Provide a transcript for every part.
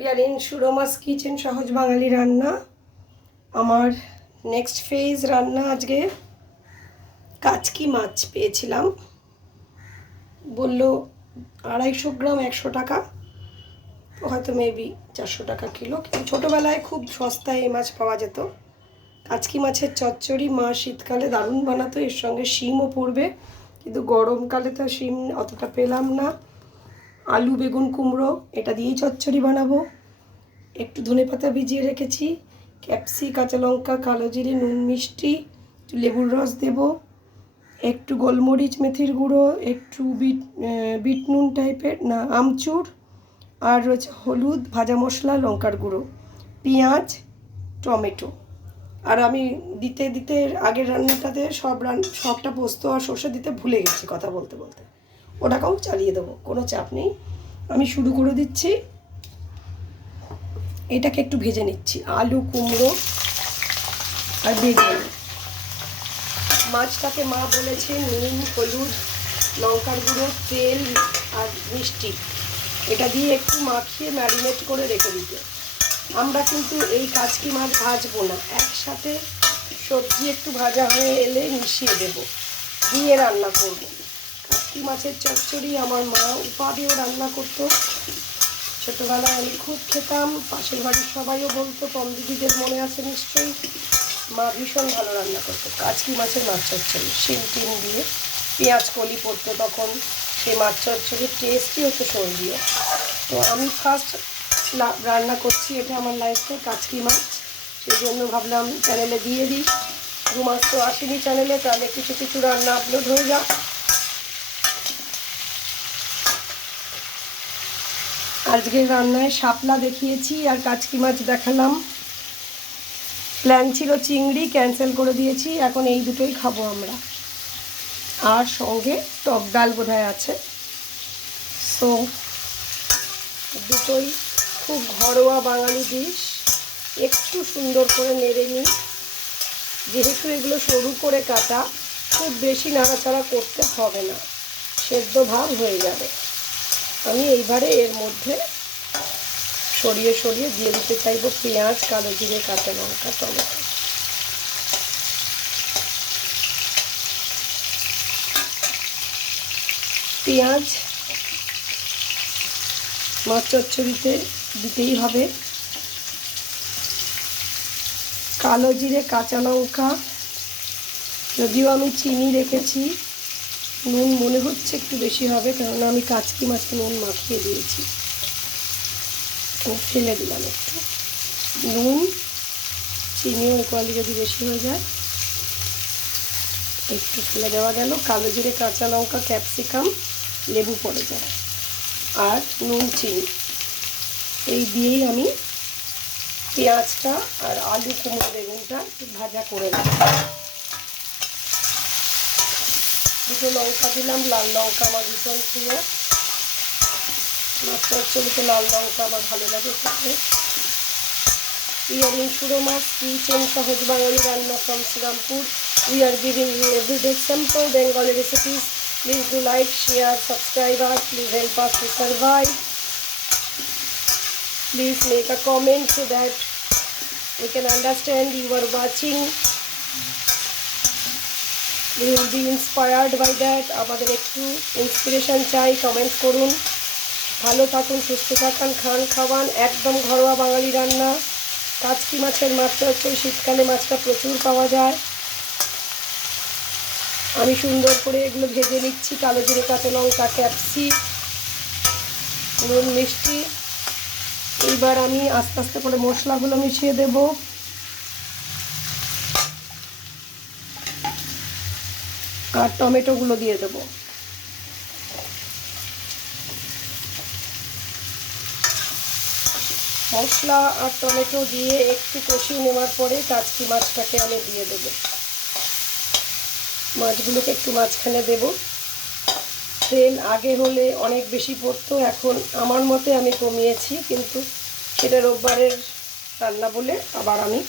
We are in সুরমাস kitchen, সহজ বাঙালি রান্না। আমার নেক্সট ফেজ রান্না আজকে কাচকি মাছ পেয়েছিলাম, বলল 250 গ্রাম 100 টাকা, তো হয়তো মেবি 400 টাকা কিলো। কিন্তু ছোটোবেলায় খুব সস্তায় এই মাছ পাওয়া যেত। কাচকি মাছের চচ্চড়ি মা শীতকালে দারুণ বানাতো, এর সঙ্গে শিমও পড়বে, কিন্তু গরমকালে তো শিম অতটা পেলাম না। আলু বেগুন কুমড়ো এটা দিয়েই চচ্চড়ি বানাবো। একটু ধনেপাতা ভিজিয়ে রেখেছি, ক্যাপসি কাঁচা লঙ্কা কালো জিরে নুন মিষ্টি, একটু লেবুর রস দেব, একটু গোলমরিচ মেথির গুঁড়ো, একটু বিট নুন টাইপের না আমচুর, আর রয়েছে হলুদ ভাজা মশলা লঙ্কার গুঁড়ো, পেঁয়াজ টমেটো। আর আমি দিতে দিতে আগের রান্নাটাতে সবটা পোস্ত আর সর্ষে দিতে ভুলে গেছি কথা বলতে বলতে, ওটাকেও চালিয়ে দেবো, কোনো চাপ নেই। আমি শুরু করে দিচ্ছি। এটাকে একটু ভেজে নিচ্ছি, আলু কুমড়ো আর বেগুন। মাছটাকে মা বলেছে নুন হলুদ লঙ্কার গুঁড়ো তেল আর মিষ্টি এটা দিয়ে একটু মাখিয়ে ম্যারিনেট করে রেখে দিতে। আমরা কিন্তু এই কাচকি মাছ ভাজবো না, একসাথে সবজি একটু ভাজা হয়ে এলে মিশিয়ে দেব, দিয়ে রান্না করব। কাচকি মাছের চচ্চড়ি আমার মা উপাদেও রান্না করতো, ছোটোবেলায় আমি খুব খেতাম, পাশের বাড়ির সবাইও বলতো, দিদিদের মনে আছে নিশ্চয়ই। মা ভীষণ ভালো রান্না করতো কাচকি মাছের মাছ চচ্চড়ি, শিম টিম দিয়ে পেঁয়াজ কলি পড়তো তখন, সেই মাছ চচ্চড়ির টেস্টই হতো স্বর্গীয়। তো আমি ফার্স্ট রান্না করছি এটা আমার লাইফে কাচকি মাছ, সেই জন্য ভাবলাম চ্যানেলে দিয়ে দিই। 2 মাস তো আসেনি চ্যানেলে, তাহলে কিছু কিছু রান্না আপলোড হয়ে যাক। আজকের রান্নায় শাপলা দেখিয়েছি আর কাচকি মাছ দেখালাম। প্ল্যান ছিল চিংড়ি, ক্যান্সেল করে দিয়েছি, এখন এই দুটোই খাবো আমরা। আর সঙ্গে টক ডাল বোধহয় আছে। সো দুটোই খুব ঘরোয়া বাঙালি ডিশ। একটু সুন্দর করে নেড়ে নিই, যেহেতু এগুলো সরু করে কাটা, খুব বেশি নাড়াচাড়া করতে হবে না, সেদ্ধ ভাব হয়ে যাবে। আমি এইবারে এর মধ্যে সরিয়ে সরিয়ে দিয়ে দিতে চাইবো পেঁয়াজ কালো জিরে কাঁচা লঙ্কা টমেটো। পেঁয়াজ মাছ চচ্চড়িতে দিতেই হবে, কালো জিরে কাঁচা লঙ্কা, যদিও আমি চিনি রেখেছি, নুন মনে হচ্ছে একটু বেশি হবে, কেননা আমি কাচকি মাছে নুন মাখিয়ে দিয়েছি, ফেলে দিলাম একটু নুন, চিনিও ইকুয়ালি যদি বেশি হয়ে যায় একটু ফেলে দেওয়া গেল। কালো জিরে কাঁচা লঙ্কা ক্যাপসিকাম লেবু পড়ে যায়, আর নুন চিনি এই দিয়েই আমি পেঁয়াজটা আর আলু কুমড়ো বেগুনটা একটু ভাজা করে নেব। দুটো লঙ্কা দিলাম, লাল লঙ্কা আমার ভীষণ প্রিয়, মাছ চচ্চড়িতে লাল লঙ্কা আমার ভালো লাগে খেতে। We are in Suromas Kitchen, সহজ বাঙালি রান্না from Sriরামপুর. We are giving you everyday simple Bengali recipes. Please do like, share, subscribe us. Please help us to survive. Please make a comment so that we can understand you are watching. We will be inspired by that. আমাদের একটু inspiration চাই, comment করুন। ভালো থাকুন, সুস্থ থাকুন, খান খাওয়ান, একদম ঘরোয়া বাঙালি রান্না। কাচকি মাছের মাছ চচ্চড়ি, শীতকালে মাছটা প্রচুর পাওয়া যায়। আমি সুন্দর করে এগুলো ভেজে নিচ্ছি, কালো জিরে কাঁচা লঙ্কা ক্যাপসি নুন মিষ্টি। এইবার আমি আস্তে আস্তে করে মশলাগুলো মিশিয়ে দেব। আর টমেটোগুলো দিয়ে দেব। মশলা আর টমেটো দিয়ে একটু কষিয়ে নেওয়ার পরে কাচকি মাছটাকে আমি দিয়ে দেব। মাছগুলোকে একটু মাঝখানে দেব। তেল আগে হলে অনেক বেশি পড়তো, এখন আমার মতে আমি কমিয়েছি, কিন্তু সেটা রোববারের রান্না বলে আবার আমি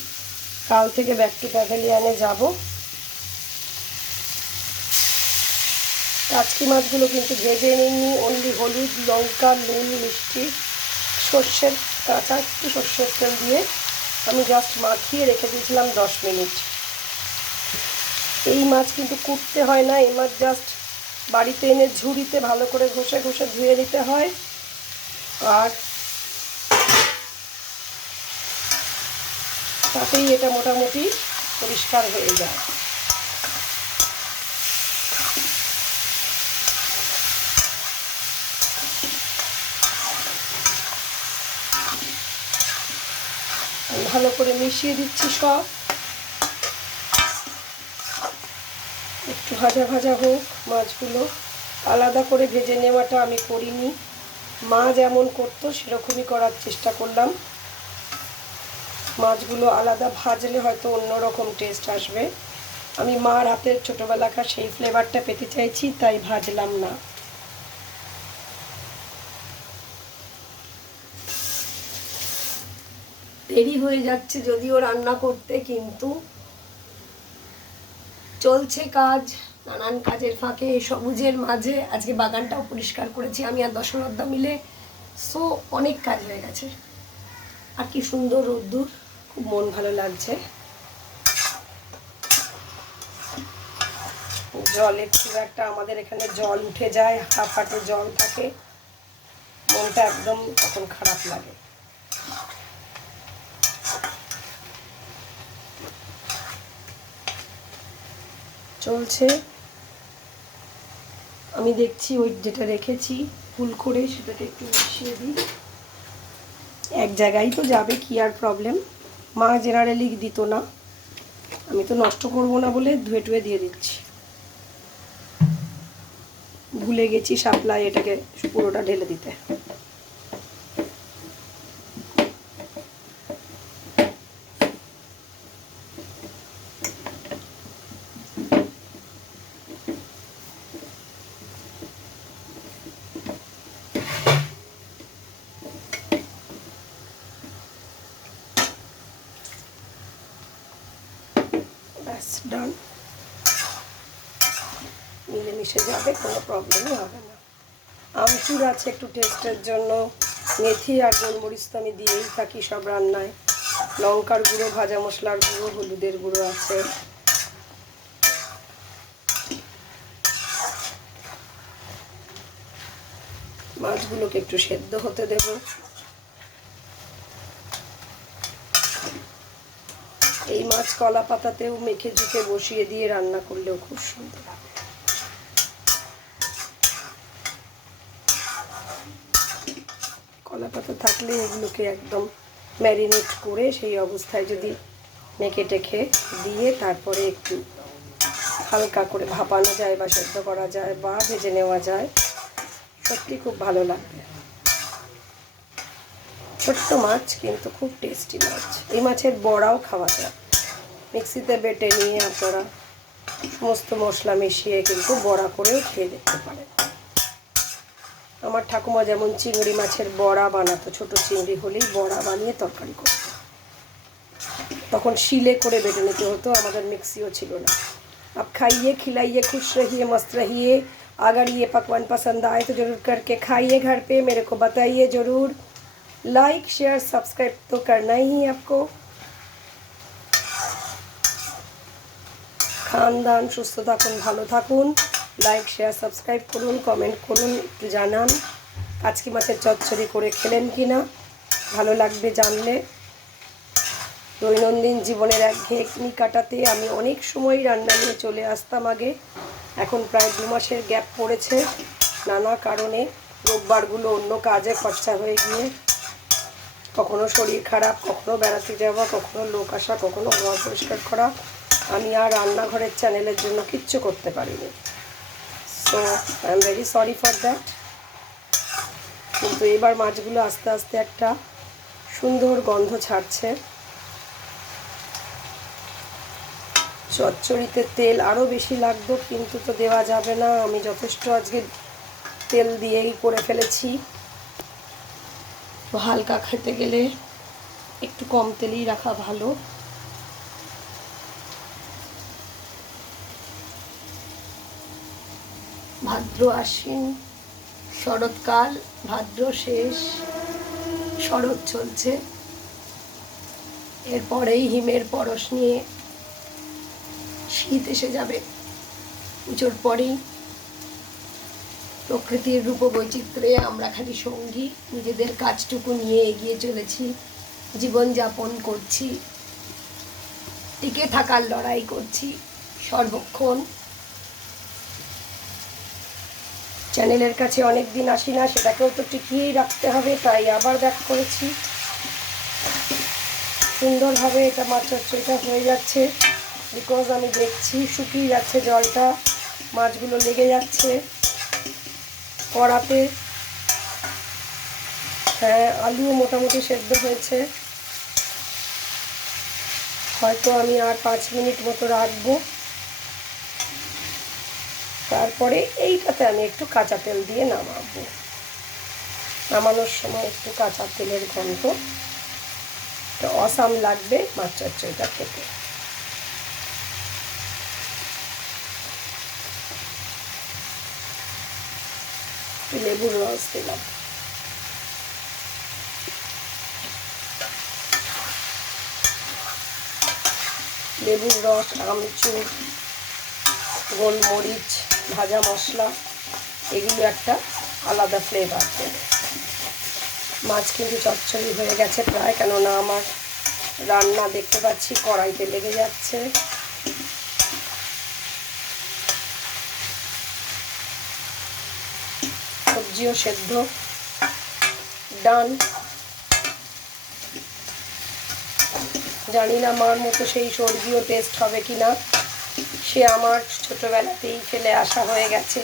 কাল থেকে ব্যাক টু প্যাভিলিয়নে যাব। কাচকি মাছগুলো কিন্তু ভেজে নিইনি, অনলি হলুদ লঙ্কা নুন মিষ্টি সর্ষের কাঁচা একটু সর্ষের তেল দিয়ে আমি জাস্ট মাখিয়ে রেখে দিয়েছিলাম 10 মিনিট। এই মাছ কিন্তু কুটতে হয় না, এই মাছ জাস্ট বাড়িতে এনে ঝুড়িতে ভালো করে ঘষে ঘষে ধুয়ে নিতে হয়, আর তাতেই এটা মোটামুটি পরিষ্কার হয়ে যায়। ভালো করে মিশিয়ে দিচ্ছি সব, একটু ভাজা ভাজা হোক মাছগুলো। আলাদা করে ভেজে নেওয়াটা আমি করিনি, মা যেমন করতো সেরকমই করার চেষ্টা করলাম। মাছগুলো আলাদা ভাজলে হয়তো অন্যরকম টেস্ট আসবে, আমি মার হাতের ছোটোবেলাকার সেই ফ্লেভারটা পেতে চাইছি, তাই ভাজলাম না। দেরি হয়ে যাচ্ছে যদিও রান্না করতে, কিন্তু চলছে কাজ, নানান কাজের ফাঁকে সবুজের মাঝে আজকে বাগানটাও পরিষ্কার করেছি আমি আর দশরথদা মিলে। সো অনেক কাজ হয়ে গেছে, আর কি সুন্দর রোদ্দুর, খুব মন ভালো লাগছে। জলের খুব একটা আমাদের এখানে জল উঠে যায়, হাঁফাটে জল থাকে, মনটা একদম তখন খারাপ লাগে। চলছে, আমি দেখছি ওই যেটা রেখেছি ফুল করে সেটাকে একটু মিশিয়ে দিই। এক জায়গায় তো যাবে, কি আর প্রবলেম। মা জেনারেলি দিত না, আমি তো নষ্ট করব না বলে ধুয়ে টুয়ে দিয়ে দিচ্ছি। ভুলে গেছি শাপলায় এটাকে পুরোটা ঢেলে দিতে। ব্যাস ডান, মিলেমিশে যাবে, কোনো প্রবলেমই হবে না। আমচুর আছে একটু টেস্টের জন্য, মেথি আর গোলমরিচ তো আমি দিয়েই থাকি সব রান্নায়, লঙ্কার গুঁড়ো, ভাজা মশলার গুঁড়ো, হলুদের গুঁড়ো আছে। মাছগুলোকে একটু সেদ্ধ হতে দেব। এই মাছ কলা পাতাতেও মেখে ঝুঁকে বসিয়ে দিয়ে রান্না করলেও খুব সুন্দর। কলা পাতা থাকলে এগুলোকে একদম ম্যারিনেট করে সেই অবস্থায় যদি মেখে টেখে দিয়ে তারপরে একটু হালকা করে ভাপানো যায় বা সেদ্ধ করা যায় বা ভেজে নেওয়া যায়, সত্যি খুব ভালো লাগবে। ছোট্ট মাছ কিন্তু খুব টেস্টি মাছ। এই মাছের বড়াও খাওয়া যায়, মিক্সিতে বেটে নিয়ে আপনারা সমস্ত মশলা মিশিয়ে কিন্তু বড়া করেও খেয়ে দেখতে পারেন। আমার ঠাকুমা যেমন চিংড়ি মাছের বড়া বানাতো, ছোট চিংড়ি হলেই বড়া বানিয়ে তরকারি করতো, তখন শিলে করে বেটে নিতে হতো, আমাদের মিক্সিও ছিল না। अब खाइए खिलाइए खुश रहिए मस्त रहिए, अगर ये पकवान पसंद आए तो ज़रूर करके खाइए घर पे, मेरे को बताइए ज़रूर। लाइक शेयर सब्सक्राइब तो करना ही है आपको। খান দান সুস্থ থাকুন, ভালো থাকুন, লাইক শেয়ার সাবস্ক্রাইব করুন, কমেন্ট করুন, একটু জানান কাচকি মাছের চচ্চড়ি করে খেলেন কি না, ভালো লাগবে জানলে। দৈনন্দিন জীবনের একঘেয়েমি কাটাতে আমি অনেক সময় রান্না নিয়ে চলে আসতাম আগে, এখন প্রায় 2 মাসের গ্যাপ পড়েছে নানা কারণে, রোববারগুলো অন্য কাজে খরচা হয়ে গিয়ে, কখনো শরীর খারাপ, কখনো বেড়াতে যাওয়া, কখনো লোক আসা, কখনো ঘর পরিষ্কার করা, আমি আর রান্নাঘরের চ্যানেলের জন্য কিচ্ছু করতে পারিনি। So I am very sorry for that. কিন্তু এবার মাছগুলো আস্তে আস্তে একটা সুন্দর গন্ধ ছাড়ছে। চচ্চড়িতে তেল আরও বেশি লাগতো, কিন্তু তো দেওয়া যাবে না, আমি যথেষ্ট আজকে তেল দিয়েই করে ফেলেছি। তো হালকা খেতে গেলে একটু কম তেলেই রাখা ভালো। ভাদ্র আশ্বিন, শরৎকাল, ভাদ্র শেষ, শরৎ চলছে, এরপরেই হিমের পরশ নিয়ে শীত এসে যাবে। পুজোর পরেই প্রকৃতির রূপ বৈচিত্র্যে আমরা খালি সঙ্গী, নিজেদের কাজটুকু নিয়ে এগিয়ে চলেছি, জীবনযাপন করছি, টিকে থাকার লড়াই করছি সর্বক্ষণ। চ্যানেলের কাছে অনেক দিন আসি না, সেটাকেও তো টিকিয়েই রাখতে হবে, তাই আবার ব্যাক করেছি। সুন্দরভাবে এটা মাছ চচ্চড়িটা হয়ে যাচ্ছে, বিকজ আমি দেখছি শুকিয়ে যাচ্ছে জলটা, মাছগুলো লেগে যাচ্ছে কড়াতে। হ্যাঁ, আলুও মোটামুটি সেদ্ধ হয়েছে, হয়তো আমি আর 5 মিনিট মতো রাখবো। তারপরে এইটাতে আমি একটু কাঁচা তেল দিয়ে নামাবো। নামানোর সময় একটু কাঁচা তেলের গন্ধ, অসাম লাগবে মাছ চচ্চড়িটা খেতে। লেবুর রস দিলাম, লেবুর রস, আমচুর, গোলমরিচ, ভাজা মশলা, এগুলো একটা আলাদা ফ্লেভার দেবে। মাছ কিন্তু চচ্চড়ি হয়ে গেছে প্রায়, কেননা আমার রান্না দেখতে পাচ্ছি কড়াইতে লেগে যাচ্ছে। সবজিও সেদ্ধ, ডান। জানি না মার মতো সেই স্বর্গীয় টেস্ট হবে কি না, সে আমার ছোটোবেলাতেই ফেলে আসা হয়ে গেছে।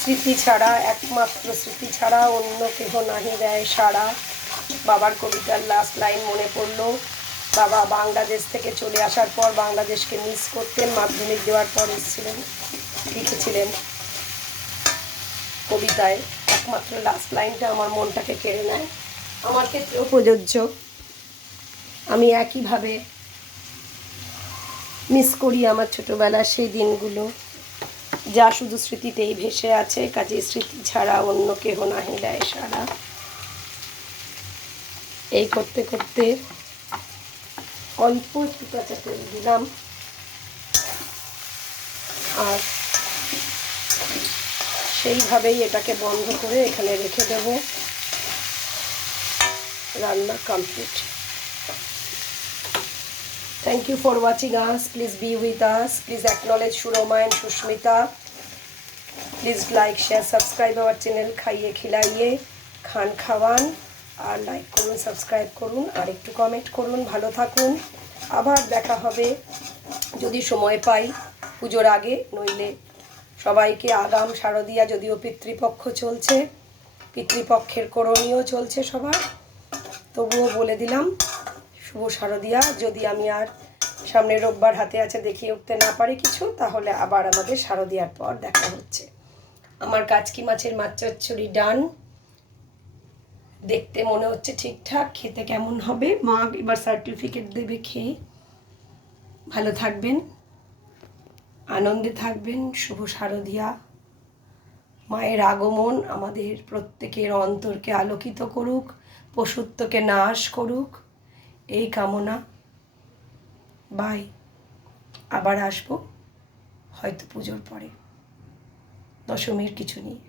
স্মৃতি ছাড়া, একমাত্র স্মৃতি ছাড়া অন্য কেহ নাহি দেয় সাড়া। বাবার কবিতার লাস্ট লাইন মনে পড়লো। বাবা বাংলাদেশ থেকে চলে আসার পর বাংলাদেশকে মিস করতেন, মাধ্যমিক দেওয়ার পর এসেছিলেন, লিখেছিলেন কবিতায়। একমাত্র লাস্ট লাইনটা আমার মনটাকে কেড়ে নেয়। আমার ক্ষেত্রেও প্রযোজ্য। আমি একইভাবে মিস করি আমার ছোটোবেলার সেই দিনগুলো, যা শুধু স্মৃতিতেই ভেসে আছে। কাজে স্মৃতি ছাড়া অন্য কেহ নাহি দেয় সাড়া। এই করতে করতে অল্প একটু কাঁচা তেল দিলাম, আর সেইভাবেই এটাকে বন্ধ করে এখানে রেখে দেব। রান্না complete. Thank you for watching us. Please be with us. Please acknowledge Shuroma and Shushmita. Please like, share, subscribe our channel খাইয়ে খিলাইয়ে খান খাওয়ান। আর লাইক করুন, সাবস্ক্রাইব করুন, আর একটু কমেন্ট করুন। ভালো থাকুন, আবার দেখা হবে যদি সময় পাই পুজোর আগে, নইলে সবাইকে আগাম শারদিয়া। যদিও পিতৃপক্ষ চলছে, পিতৃপক্ষের করণীয় চলছে সবার, তবুও বলে দিলাম শুভ শারদিয়া। যদি আমি আর সামনের রোববার হাতে আছে দেখিয়ে উঠতে না পারি কিছু, তাহলে আবার আমাদের শারদিয়ার পর দেখা হচ্ছে। আমার কাচকি মাছের মাছ চচ্চড়ি ডান। দেখতে মনে হচ্ছে ঠিকঠাক, খেতে কেমন হবে মা এবার সার্টিফিকেট দেবে খেয়ে। ভালো থাকবেন, আনন্দে থাকবেন। শুভ শারদিয়া। মায়ের আগমন আমাদের প্রত্যেকের অন্তরকে আলোকিত করুক, পশুত্বকে নাশ করুক, এই কামনা। বাই। আবার আসবো হয়তো পুজোর পরে, দশমীর কিছু নিয়ে।